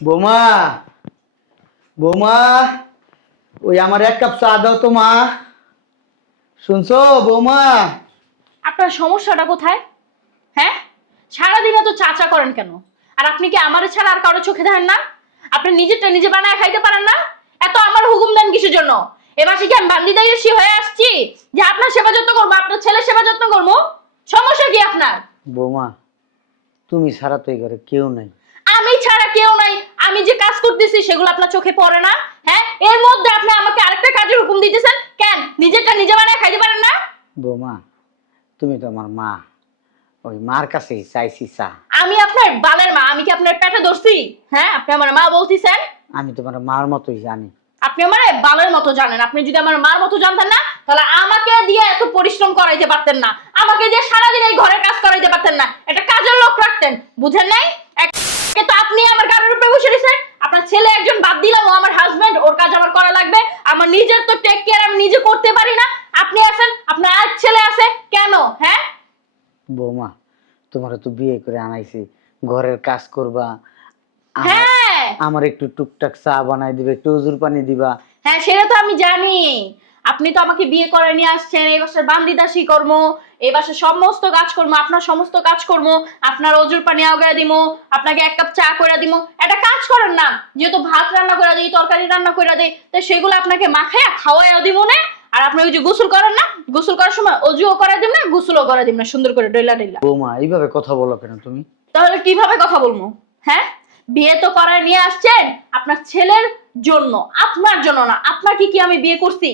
বৌমা, বৌমা, ওই আমার এক কাপ চা দাও তো মা। শুনছো বৌমা? আপনার সমস্যাটা কোথায়? হ্যাঁ, সারাদিন এত চাচা করেন কেন? আর আপনি কি আমার ছাড়া আর কারো চোখে দেখেন না? আপনি নিজেরটা নিজে বানায় খাইতে পারেন না? এত আমার হুকুম দেন কিসের জন্য? এবার কি আমি বান্দিদাইশি হয়ে আসছি যে আপনার সেবা যত্ন করবো, আপনার ছেলের সেবা যত্ন করবো? সমস্যা কি আপনার? বৌমা, তুমি ছাড়া তো এই ঘরে কেউ নাই। আমি ছাড়া কেউ নাই। আমি যে কাজ করতেছি সেগুলো আপনার চোখে পড়ে না? হ্যাঁ, এর মধ্যে আপনি আমাকে আরেকটা কাজের হুকুম দিতেছেন কেন? নিজেরটা নিজে বানায় খাইতে পারেন না? বৌমা, তুমি তো আমার মা, ওই মার কাছে চাইছি চা। আমি আপনার বালের মা? আমি কি আপনার পেটে ধরছি? হ্যাঁ, আপনি আমার মা বলতেছেন? আমি তোমার মার মতোই জানি। আপনি আমার বালের মতো জানেন। আপনি যদি আমার মার মতো জানতেন না তাহলে আমাকে দিয়ে এত পরিশ্রম করাইতে পারতেন না, আমাকে দিয়ে সারাদিন এই ঘরের কাজ করাইতে পারতেন না, একটা কাজের লোক রাখতেন। বুঝেন নাই? একে তো আপনি আমার গাড়ির উপরে বসে দিয়েছেন। আপনার ছেলে একজন বাদ দিলাম, ও আমার হাজবেন্ড, ওর কাজ আমার করা লাগবে। আমার নিজের তো টেক কেয়ার আমি নিজে করতে পারি না। আপনি আছেন, আপনার আর ছেলে আছে কেন? হ্যাঁ বৌমা, তোমার তো বিয়ে করে আনাইছি, ঘরের কাজ করবা, আমার হ্যাঁ আমার একটু টুকটাক চা বানাই দিবে, একটু উজুর পানি দিবা। হ্যাঁ, সেটা তো আমি জানি। আপনি তো আমাকে বিয়ে করে নিয়ে আসছেন, এই বাসার বান্দিদাসী কর্ম, এই বাসার সমস্ত কাজ কর্ম, আপনার সমস্ত কাজ কর্ম, আপনার অজুর পানি আগায় দিমু, আপনাকে এক কাপ চা করে দিমু। একটা কাজ করেন না, যেহেতু ভাত রান্না করে দিই, তরকারি রান্না করে দিই, তো সেগুলো আপনাকে মাখায়া খাওয়াইয়া দিব না। আর আপনি ওই যে গোসল করেন না, গোসল করার সময় অজুও করে দিব না, গোসলও করে দিব না, সুন্দর করে ডইলা ডইলা। বৌমা, এইভাবে কথা বলো কেন তুমি? তাহলে কিভাবে কথা বলবো? হ্যাঁ, বিয়ে তো করায় নিয়ে আসছেন আপনার ছেলের জন্য, আপনার জন্য না। আপনার কি আমি বিয়ে করছি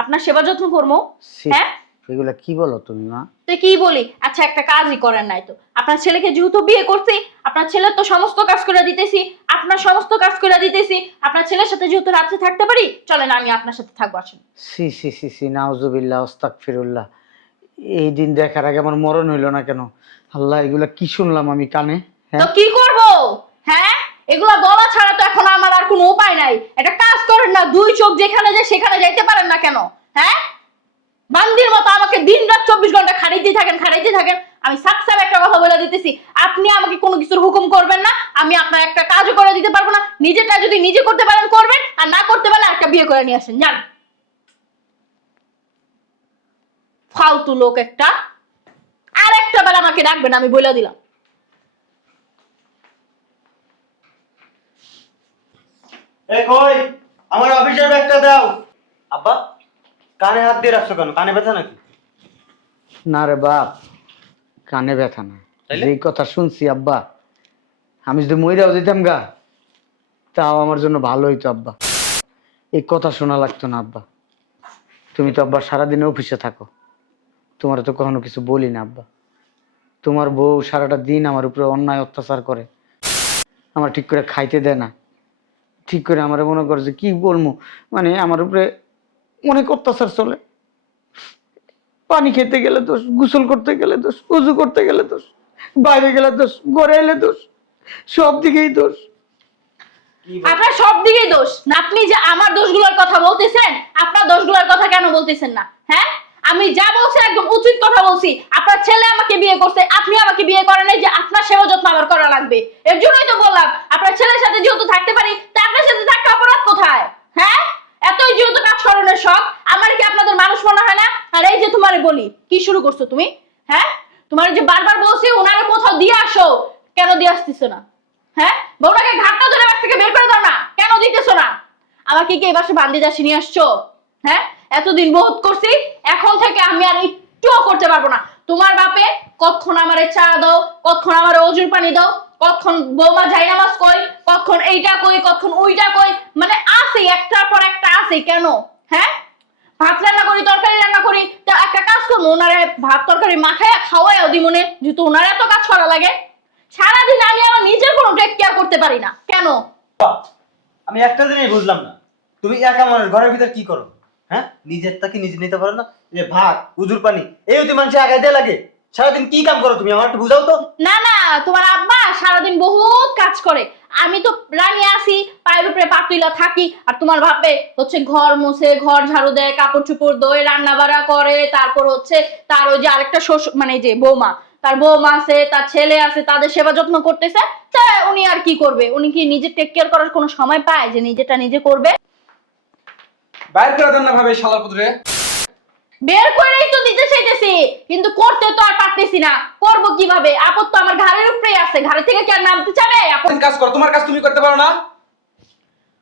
আপনার সেবা যত্ন করবো? ছি, হ্যাঁ, এগুলা কি বলো তুমি মা? তো কি বলি? আচ্ছা, একটা কাজই করেন নাই তো। আপনার ছেলেকে যেহেতু বিয়ে করছি, আপনার ছেলের তো সমস্ত কাজ করে দিতেছি, আপনার সমস্ত কাজ করে দিতেছি। আপনার ছেলের সাথে যেহেতু রাত্রে থাকতে পারি, চলেন আমি আপনার সাথে থাকবো, আসেন। সি সি সি সি, নাউজুবিল্লাহ, আস্তাগফিরুল্লাহ। এই দিন দেখার আগে আমার মরণ হইল না কেন? আল্লাহ, এগুলা কি শুনলাম আমি কানে? তো হ্যাঁ, কি করব? হ্যাঁ, এগুলা বলা ছাড়া তো এখন আমার আর কোনো উপায় নাই। একটা কাজ করেন না, দুই চোখ যেখানে যায় সেখানে যাইতে পারেন না কেন? হ্যাঁ, বান্দির মতো আমাকে দিন রাত 24 ঘন্টা খাড়াইতে থাকেন, খাড়াইতে থাকেন। আমি সাকসাব একটা কথা বলে দিতেছি, আপনি আমাকে কোনো কিছুর হুকুম করবেন না, আমি আপনার একটা কাজও করে দিতে পারবো না। নিজেটা যদি নিজে করতে পারেন করবেন, আর না করতে পারলে একটা বিয়ে করে নিয়ে আসেন, যান। ফালতু লোক একটা। আর একটা বার আমাকে ডাকবেন, আমি বলে দিলাম। এ কই, আমার অফিসের ব্যাগটা দাও। আব্বা, কানে হাত দিয়ে রাখছো কেন? কানে ব্যথা নাকি? না রে বাপ, কানে ব্যথা না। তাইলে? যেই কথা শুনছি আব্বা, আমি যদি মইরাও যেতাম গা, তাও আমার জন্য ভালো হইতো আব্বা। এই কথা শোনা লাগতো না আব্বা। তুমি তো আব্বা সারাদিন অফিসে থাকো, তোমার তো কখনো কিছু বলি না আব্বা। তোমার বউ সারাটা দিন আমার উপরে অন্যায় অত্যাচার করে, আমার ঠিক করে খাইতে দেয় না, ঠিক করে আমার মনে করে যে কি বলবো, মানে আমার উপরে অনেক অত্যাচার চলে। পানি খেতে গেলে দোষ, গোসল করতে গেলে দোষ, উজু করতে গেলে দোষ, বাইরে গেলে দোষ, ঘরে এলে দোষ, সব দিকেই দোষ। আপনার সব দিকেই দোষ না। আপনি যে আমার দোষগুলোর কথা বলতেছেন, আপনার দোষগুলোর কথা কেন বলতেছেন না? হ্যাঁ, আমি যা বলছি একদম উচিত কথা বলছি। আপনার ছেলে আমাকে বিয়ে করছে, আপনি আমাকে বিয়ে করেন নাই যে আপনার সেবা যত্ন আমার করা লাগবে। এর জন্যই তো বললাম, আপনার ছেলের সাথে যেহেতু থাকতে পারি, তা আপনার সাথে থাকতে অপরাধ কোথায়? হ্যাঁ, এতই যেহেতু কাজ করানোর শখ, আমার কি আপনাদের মানুষ মনে হয় না? আর এই যে তোমারে বলি, কি শুরু করছো তুমি? হ্যাঁ, তোমার যে বারবার বলছি ওনারে কোথাও দিয়ে আসো, কেন দিয়ে আসতেছো না? হ্যাঁ, বউটাকে ঘাটটা ধরে বাস থেকে বের করে দাও না, কেন দিতেছো না? আমাকে কি এবার বান্দি দাসী নিয়ে আসছো? হ্যাঁ, এতদিন বহুত করছি, এখন থেকে আমি আর একটুও করতে পারবো না। তোমার বাপে কখন আমারে চা দাও, কখন আমারে অজুর পানি দাও, কখন বৌমা যাই নামাজ কই, কখন এইটা কই, কখন ওইটা কই, মানে আছে একটার পর একটা আছে। কেন? হ্যাঁ, ভাত রান্না করি, তরকারি রান্না করি, তা একটা কাজ করবো, ওনারে ভাত তরকারি মাখাইয়া খাওয়াইয়া দি মনে, যেহেতু ওনারে এত কাজ করা লাগে। সারাদিন আমি আমার নিজের কোনো টেক কেয়ার করতে পারি না কেন? আব্বা, আমি একটা জিনিস বুঝলাম না, তুমি একা মানুষ ঘরের ভিতর কি করো? হ্যাঁ, নিজেরটা কি নিজে নিতে পারো না? যে ভাত, উজুর পানি, এই তুই মানুষের আগায় দিয়ে লাগে। সারাদিন কি কাম করো তুমি? আমার একটু বুঝাও তো। না না, তোমার আব্বা সারাদিন বহুত কাজ করে, আমি তো রানী আসি, পায়ের উপরে পাতুইলা থাকি। আর তোমার বাপে হচ্ছে ঘর মুছে, ঘর ঝাড়ু দেয়, কাপড় চোপড় ধোয়, রান্না বাড়া করে, তারপর হচ্ছে তার ওই যে আরেকটা শ্বশুর মানে যে বৌমা, তার বৌমা আছে, তার ছেলে আছে, তাদের সেবা যত্ন করতেছে। তা উনি আর কি করবে? উনি কি নিজে টেক কেয়ার করার কোনো সময় পায় যে নিজেটা নিজে করবে? বাইর করে দেন না ভাবে শালার পুত্রে। বের করেই তো দিতে চাইতেছি, কিন্তু করতে তো আর পারতেছি না। করব কিভাবে? আপদ তো আমার ঘাড়ের উপরেই আছে, ঘাড়ে থেকে কি আর নামতে চাবে? আপদ কাজ কর, তোমার কাজ তুমি করতে পারো না?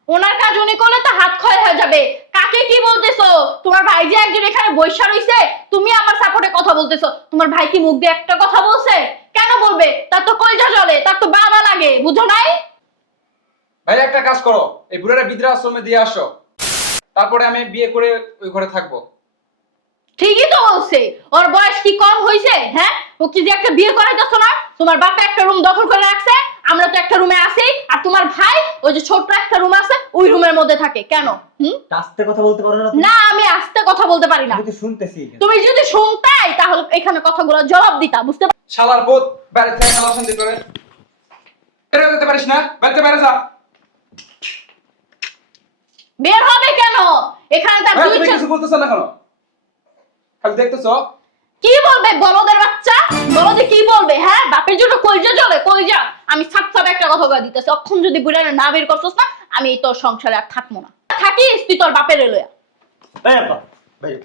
ওনার কাজ উনি করলে তো হাত ক্ষয় হয়ে যাবে। কাকে কি বলতেছো? তোমার ভাই যে একজন এখানে বৈশা রইছে, তুমি আমার সাপোর্টে কথা বলতেছো। তোমার ভাই কি মুখ দিয়ে একটা কথা বলছে? কেন বলবে? তার তো কলজা জ্বলে, তার তো বাবা লাগে, বুঝো নাই? ভাই একটা কাজ করো, এই বুড়াটা বৃদ্ধাশ্রমে দিয়ে আসো, তারপরে আমি বিয়ে করে ওই ঘরে থাকবো। ঠিকই তো বলছে। ওর বয়স কি কম হইছে? হ্যাঁ, ও কি যে একটা বিয়ে করাইতেছো না? তোমার বাবা একটা রুম দখল করে রাখছে, আমরা তো একটা রুমে আছি। আর তোমার ভাই ওই যে ছোট্ট একটা রুম আছে, ওই রুমের মধ্যে থাকে। কেন? আস্তে কথা বলতে পারো না তুমি? না, আমি আস্তে কথা বলতে পারি না। আমি তো শুনতেছি এখানে। তুমি যদি শুনতাই তাহলে এখানে কথাগুলো জবাব দিতা, বুঝতে পার? শালার পুত, বাইরে থেকে শালা শান্তি করে বেরো যেতে পারিস না? বাইরে বাইরে যা। বের হবে কেন? এখানে তার ভাই, দুই তুমি ছেলে। কিছু বলতেছ না কেন? খালি দেখতেছ? কি বলবে বলদের বাচ্চা? বলদে কি বলবে? হ্যাঁ, বাপের জন্য কলজা জ্বলে, কলজা। আমি সাপ সাপ একটা কথা কয়ে দিতেছি, অক্ষণ যদি বুড়ারে না বের করছস না, আমি এই তোর সংসারে আর থাকবো না। থাকিস তুই তোর বাপের লইয়া। এই আব্বা, বাইরে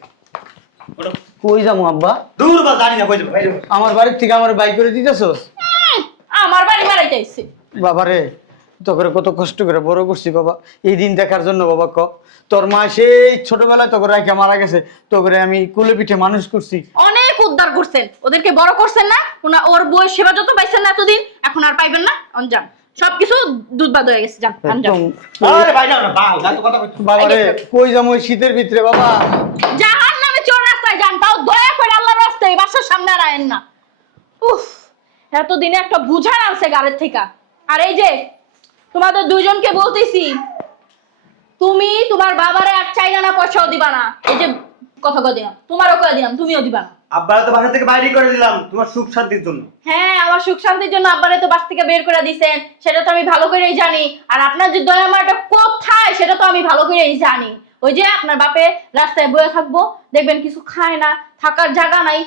ওঠো। কই যাবো আব্বা? দূর বা জানি না কই যাবো, বাইরে ওঠো। আমার বাড়ির থেকে আমার বাইক করে দিতেছস? আমার বাড়ি মারাই চাইছে। বাবারে, তো করে কত কষ্ট করে বড় করছি বাবা, এই দিন দেখার জন্য। বাবা ক, তোর মা সেই ছোটবেলায় তোকে রাখা মারা গেছে, তোকে আমি কুলে পিঠে মানুষ করছি। অনেক উদ্ধার করছেন, ওদেরকে বড় করছেন না? ওর বই সেবা যত পাইছেন না এতদিন, এখন আর পাইবেন না। যান, সবকিছু দুধবাদ হয়ে গেছে। যান, যান। একদম। আরে বাইরে না, বাল, যা তো কথা কইছো। বাবারে, কই যাবো ওই শীতের ভিতরে বাবা? জাহান নামে চোর রাস্তায় যান, তাও দয়া করে আল্লাহর রাস্তায়, বাসার সামনে আর আয়েন না। উফ, এতদিনে একটা বুঝার আনছে গাড়ির থেকে। আর এই যে তোমাদের দুইজনকে বলতেছি, তুমি তোমার বাবারে আর চাইনা না, পয়সাও দিবা না। এই যে কথা কয়ে দিলাম, তোমারও কয়ে দিলাম, তুমিও দিবা না। আব্বারা তো বাসা থেকে বাইরে করে দিলাম তোমার সুখ শান্তির জন্য। হ্যাঁ, আমার সুখ শান্তির জন্য আব্বারে তো বাস থেকে বের করে দিছেন, সেটা তো আমি ভালো করেই জানি। আর আপনার যে দয়া মায়াটা কোথায় সেটা তো আমি ভালো করেই জানি। ওই যে আপনার বাপে রাস্তায় বয়ে থাকবো, দেখবেন কিছু খায় না, থাকার জায়গা নাই,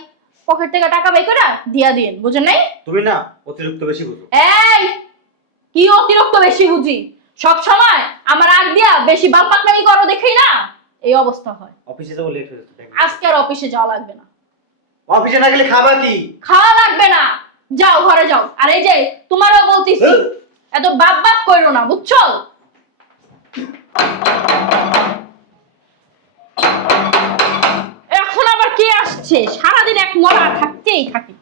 পকেট থেকে টাকা বের করে দিয়া দিন, বুঝেন নাই? তুমি না অতিরিক্ত বেশি বুঝো। এই, কি অতিরিক্ত বেশি বুঝি? সব সময় আমার আগ দিয়া বেশি বালপাকনামি করো দেখেই না এই অবস্থা হয়। অফিসে যাবো, লেট হয়ে যাচ্ছে। আজকে আর অফিসে যাওয়া লাগবে না। অফিসে না গেলে খাবা কি? খাওয়া লাগবে না, যাও ঘরে যাও। আর এই যে তোমারও বলতেছি, এত বাপ বাপ করো না, বুঝছো? এখন আবার কে আসছে? সারাদিন এক মরা থাকতেই থাকে।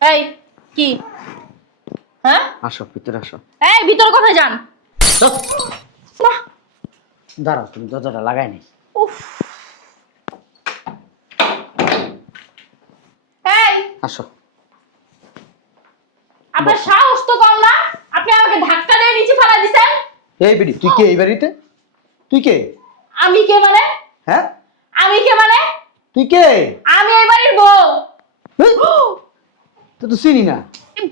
এই কি? হ্যাঁ, আসো ভিতরে আসো। এই ভিতর কোথায় যান? বাহ, দাঁড়াও, তুমি দরজাটা লাগাই নি। উফ। এই, আসো। আপনার সাহস তো কম না? আপনি আমাকে ধাক্কা দিয়ে নিচে ফেলা দিছেন। এই বিড়ি, তুই কে এই বাড়িতে? তুই কে? আমি কে মানে? হ্যাঁ, আমি কে মানে? তুই কে? আমি এই বাড়ির বউ। হেই, তো তো চিনি না।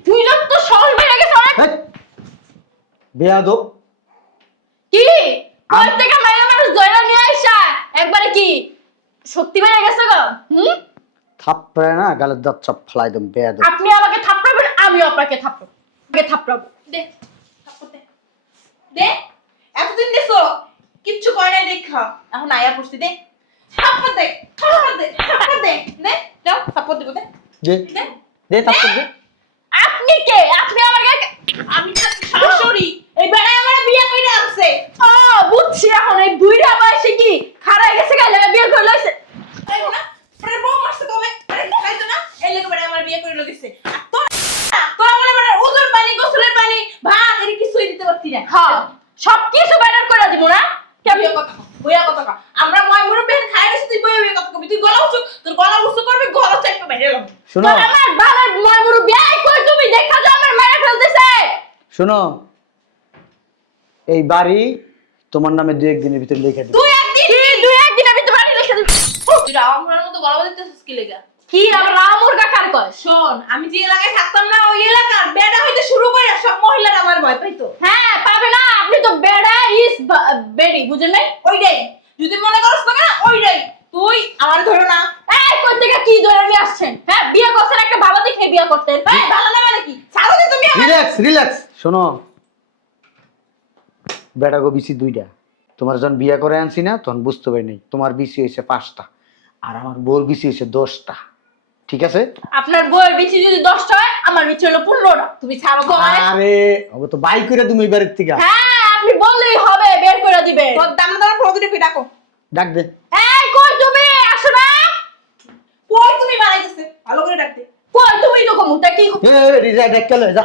দুইজন তো সাহস বেড়ে গেছে অনেক। বেয়াদব। কি কই থেকে মাইয়া মানুষ ধরে নিয়ে আইসা একবারে কি সত্যি বেড়ে গেছে গো? থাপ্পড়ায় না গালের দাঁত সব ফেলাই দেব। বেয়াদব। আপনি আমাকে থাপ্পড়াবেন, আমিও আপনাকে থাপ্পড়াবো। আগে থাপ্পড়াবো। দে থাপ্পড় দে। দে, এতদিন দেখছো কিচ্ছু করে নাই দেখা, এখন আয়া পড়ছি। দে থাপ্পড় দে, থাপ্পড় দে, থাপ্পড় দে, দে যাও থাপ্পড় দেবো। দে দে দে দে, থাপ্পড় দে। আপনি কে? আপনি আমাকে আমি তো শাশুড়ি, এই বেড়া আমার বিয়ে করে আনছে। ও বুঝছি এখন। এই বুইড়া বয়সে কি খারাই গেছে গেলে বিয়ে করে লইছে? তাই না? পরে বউ মারছে কবে? আরে খাইতো না, এই লেগে বেড়া আমার বিয়ে করে দিছে। আর তোর তোর আমার বেড়া ওজোর পানি, গোসলের পানি, ভাত এর কিছুই দিতে পারতি না। হ্যাঁ, সব কিছু ব্যানার করে দিব না? বইয়া কথা কও, বইয়া কথা কও। আমরা ময় মুরব্বি খাই গেছি, তুই বইয়া কথা কবি। তুই গলা উঁচু, তোর গলা উঁচু করবি, গলা চাইতে বাইরে এলাম। শোনো, তো আমার বাবার মই মুরব্বি আই কই তুমি দেখা যাও আমার মেরে ফেলতেছে। শোনো, এই বাড়ি তোমার নামে 2-1 দিনের ভিতরে লিখে দেব। তুই একদিন আমি তোমার লিখে দিব। তুই রামপুরার মতো গলা বাজাইতেছিস কি লেগা? কি আমার রামুরগা কার কয়? শোন, আমি যে এলাকায় থাকতাম না, ওই এলাকার বেড়া হইতে শুরু করে সব মহিলারা আমার ভয় পাইতো। হ্যাঁ, পাবে না। আপনি তো বেড়া ইস বেডি, বুঝেন নাই? ওইটাই যদি মনে করছ না, ওইটাই তুই আমার ধরো না। এই কোন থেকে কি ধরে নিয়ে আসছেন? হ্যাঁ, বিয়ে করছেন একটা ভালো দেখে বিয়ে করতেন। এই ভালো না মানে কি? ছাড়ো যে তুমি আমার। Relax relax. শোনো, বেটা গো বিসি 2টা। তোমার যখন বিয়ে করে আনছি না তখন বুঝতে পারি নাই তোমার বিসি হয়েছে 5টা আর আমার বোর বিসি হয়েছে 10টা। ঠিক আছে? আপনার বউয়ের বিচি যদি 10টা হয়, আমার বিচি হলো 15টা। তুমি ছাড়ো তো আমারে। আরে ওকে তো বাই করে তুমি এবারের থেকে। হ্যাঁ, আপনি বললেই হবে, বের করে দিবেন। তোর দাম না তোমার প্রতিটি ডাকো। ডাক দে। এই কই তুমি? আসো না। কই তুমি বানাইতেছে? ভালো করে ডাক দে। কই তুমি তো কমুতা কি? রিজা ডাক কে যা।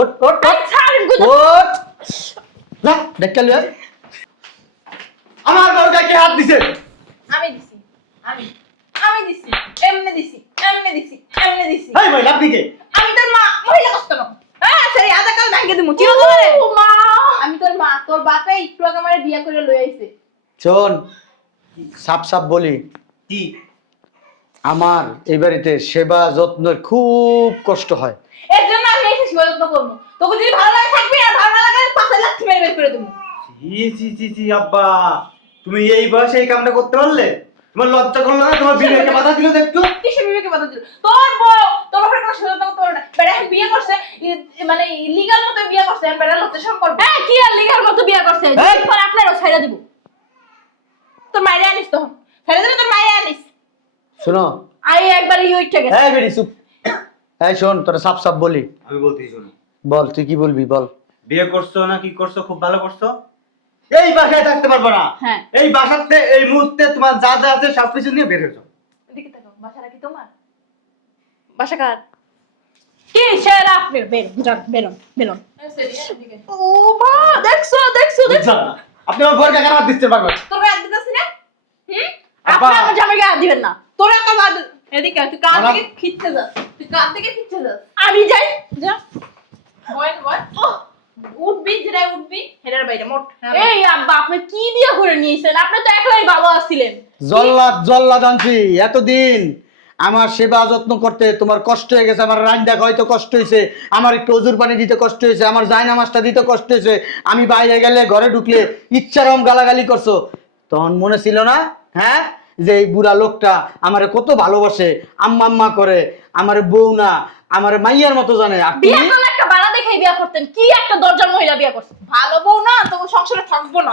ওঠ ওঠ এই ছাড়েন গুলো। ওঠ। যা ডাক কে আমার বড় গায়ে কে হাত দিছে? আমি দিছি। আমি দিছি। এমনে দিছি। এমনে দিছি। এমনে দিছি। এই ভাই আপনি কে? আমি তোর মা, মহিলা কষ্ট না। হ্যাঁ, সরি আধা কাল ভাঙ্গে দিমু। চিনো তোমারে? ও মা। আমি তোর মা, তোর বাপে একটু আগে আমারে বিয়া করে লই আইছে। শোন, সাপ সাপ বলি, কি? আমার এই বাড়িতে সেবা যত্নের খুব কষ্ট হয়। এর জন্য আমি এসে সেবা যত্ন করবো। তোকে যদি ভালো লাগে থাকবি, আর ভালো না লাগে পাশে লাথি মেরে বের করে দেবো। জি আব্বা, তুমি এই বয়সে এই কামটা করতে পারলে? তোমার লজ্জা করলো না? তোমার বিবেকে বাধা দিল দেখতো? কিসে বিবেকে বাধা দিল? তোর বউ, তোর বাপের কোনো সেবা যত্ন করতে পারে না। বেটা এখন বিয়ে করছে, মানে লিগাল মতো বিয়ে করছে, এখন বেটা লজ্জা শরম করবে। এই কি আর লিগার মতো বিয়ে করছে? এই! দুদিন পর আপনারও ছাইড়া দিব। তোর মাইরে আনিস তখন। ছেড়ে দিলে তোর মাইরে আনিস। শোনো, আই একবার উঠে গেছে। এই বেরি চুপ। এই শোন, তোরা সাপ সাপ বলি, আমি বলতেই শোনো, বল তুই কি বলবি বল। বিয়ে করছো না কি করছো, খুব ভালো করছো। এই বাসায় থাকতে পারবো না। হ্যাঁ। এই বাসাতে এই মুহূর্তে তোমার যা যা আছে সব কিছু নিয়ে বের হয়ে যাও। এদিকে তাকাও, বাসাটা কি তোমার? বাসা কার? কি সেরা আপনি বেরোন। এদিকে। ও মা, দেখছো দেখছো দেখছো। বুঝলাম না, আপনি আমার বউকে কেন হাত দিতে পারবেন? তোর গায়ে হাত দিতেছি না? আব্বা। আপনি আমার জামাই গায়ে হাত দিবেন না। তোর একটা বাদ। এদিকে আয়, তুই কান মানা- থেকে খিচ্ছে যাস। তুই কান থেকে খিচ্ছে যাস। আমি যাই। যা। বয়। উঠবি, যেটাই উঠবি, হেডার বাইরে মোট। এই আব্বা, আপনি কি বিয়ে করে নিয়েছেন? আপনি তো একলাই ভালো আছিলেন। জল্লাদ জল্লাদ আনছি এতদিন আমার সেবা যত্ন করতে তোমার কষ্ট হয়ে গেছে, আমার রান্না হয়তো কষ্ট হয়েছে, আমার একটু অজুর পানি দিতে কষ্ট হয়েছে, আমার জায়নামাজটা দিতে কষ্ট হয়েছে, আমি বাইরে গেলে ঘরে ঢুকলে ইচ্ছারম গালাগালি করছো। তখন মনে ছিল না, হ্যাঁ, যে এই বুড়া লোকটা আমারে কত ভালোবাসে, আম্মা আম্মা করে, আমার বউ না আমার মাইয়ার মতো জানে। আর বিয়ে তুমি করলে একটা বাড়া দেখেই বিয়ে করতেন। কি একটা দরজার মহিলা বিয়ে করছেন। ভালো বউ না, তো সংসারে থাকবো না।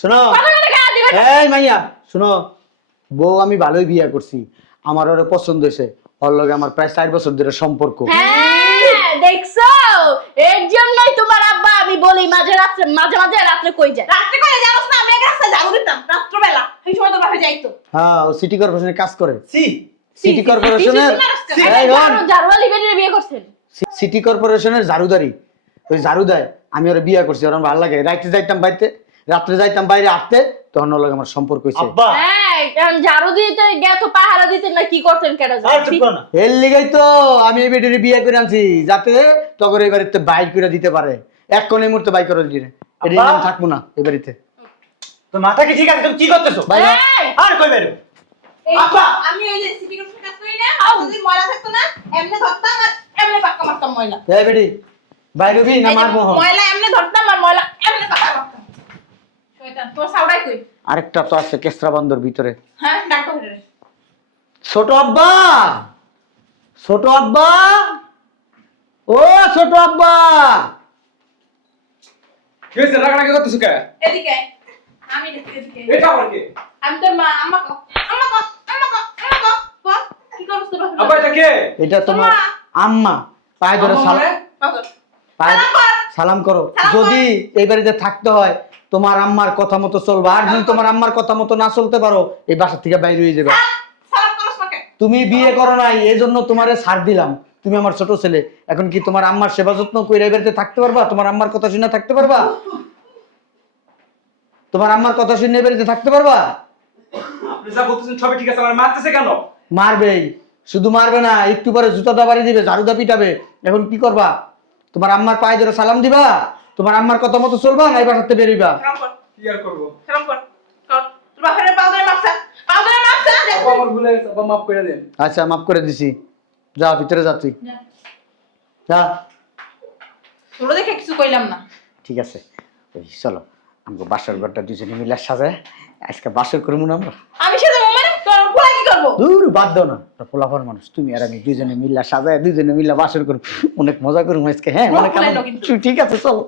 শোনো, কথা কথা গায়ে দিবেন। এই মাইয়া শোনো, বউ আমি ভালোই বিয়ে করছি, আমার ওরে পছন্দ হয়েছে, ওর লগে আমার প্রায় 4 বছর ধরে সম্পর্ক। হ্যাঁ, দেখছো? এর জন্যই তোমার আব্বা আমি বলি মাঝে রাত্রে কই যায়। রাত্রে করে জানোস না, আমি এক রাস্তায় ঝাড়ু দিতাম রাত্রবেলা। সেই সময় তোর বাপে যাইতো। হ্যাঁ, ও সিটি কর্পোরেশনে কাজ করে। সি সিটি কর্পোরেশনের এই রন, জারওয়ালি বেরিয়ে বিয়ে করছেন। সিটি কর্পোরেশনের ঝাড়ুদারি, ওই ঝাড়ু দেয়। আমি ওরা বিয়ে করছি, ওর ভালো লাগে। রাত্রে যাইতাম বাইরে, রাত্রে যাইতাম বাইরে আটতে, তখন ওর লগে আমার সম্পর্ক হয়েছে। আব্বা, হ্যাঁ, এখন ঝাড়ু দিতে গিয়ে তো পাহারা দিতেন না, কি করতেন কেডা আর চুপ করো না। এর লিগাই তো আমি এই বেটির বিয়ে করে আনছি, যাতে তখন এই বাড়িতে বাইক করে দিতে পারে। এক কোণে মুহূর্তে বাইক করে দিলে এটি আব্বা। আমি থাকবো না এই বাড়িতে। তোর মাথা কি ঠিক আছে? তুমি কি করতেছো? বাইরে এই, আর কই বেরো? এই আব্বা। আমি ওই যে সিটি কর্পোরেশন কাজ করি না, যদি ময়লা থাকতো না, এমনি ধরতাম আর এমনি পাক্কা মারতাম ময়লা। এই বেটি বাইরে বি না এই যে মারবো। ময়লা এমনি ধরতাম আর ময়লা এমনি পাক্কা মারতাম। শয়তান, তোর সাউডাই কই? আরেকটা তো আছে কেসরা বন্দর ভিতরে। হ্যাঁ, ডাক্তার হইরে। ছোট আব্বা, ছোট আব্বা, ও ছোট আব্বা। কি হয়েছে? রাগারাগি করতেছো কে? এদিকে আয়। আমি দেখি এদিকে। এটা আবার কে? আমি তোর মা, আম্মা কো। বল, কি করছ তোর বাপের? আব্বা এটা কে? এটা তোমার মা। আম্মা, পায়ে ধরে আম্মা মানে? পাগল। পায়ে সালাম কর। সালাম করো। সালাম কর। যদি এই বাড়িতে থাকতে হয় তোমার আম্মার কথা মতো চলবা, আর যদি তোমার আম্মার কথা মতো না চলতে পারো এই বাসা থেকে বাইরে হয়ে যাবে। সালাম করছ না কে? তুমি বিয়ে করো নাই, এই জন্য তোমারে ছাড় দিলাম, তুমি আমার ছোট ছেলে। এখন কি তোমার আম্মার সেবা যত্ন কইরা এই বাড়িতে থাকতে পারবা? তোমার আম্মার কথা শুনে থাকতে পারবা? তোমার আম্মার কথা শুনে এই বাড়িতে থাকতে পারবা? আপনি যা বলতেছেন সবই ঠিক আছে, আমার মারতেছে কেন? মারবেই, শুধু মারবে না, একটু পরে জুতা দা বাড়ি দিবে, ঝাড়ুদা পিটাবে। এখন কি করবা? তোমার আম্মার পায়ে ধরে সালাম দিবা, তোমার আম্মার কথা মতো চলবা, না এই বাসাতে বেরোইবা? সালাম কর। কি আর করবো? সালাম কর। কর। তোর বাপের পাও ধরে মাপছা। পাও ধরে মাপছা। আব্বা আমার ভুলে গেছে, আব্বা মাফ করে দেন। আচ্ছা, মাফ করে দিছি। যা ভিতরে যা তুই, যা। তোর দেখে কিছু কইলাম না। ঠিক আছে, ওই চলো আমাকে বাসর ঘরটা দুজনে মিলে সাজায় আজকে বাসর করবো না আমরা। আমি সাথে মোমে করবো। দূর বাদ দাও না, পোলাপার মানুষ তুমি আর আমি দুজনে মিল্লা সাজায় দুজনে মিল্লা বাসর করুন, অনেক মজা করুন আজকে। হ্যাঁ অনেক রোগ আনন্দ। পেলাইলো কিন্তু। ঠিক আছে চলো।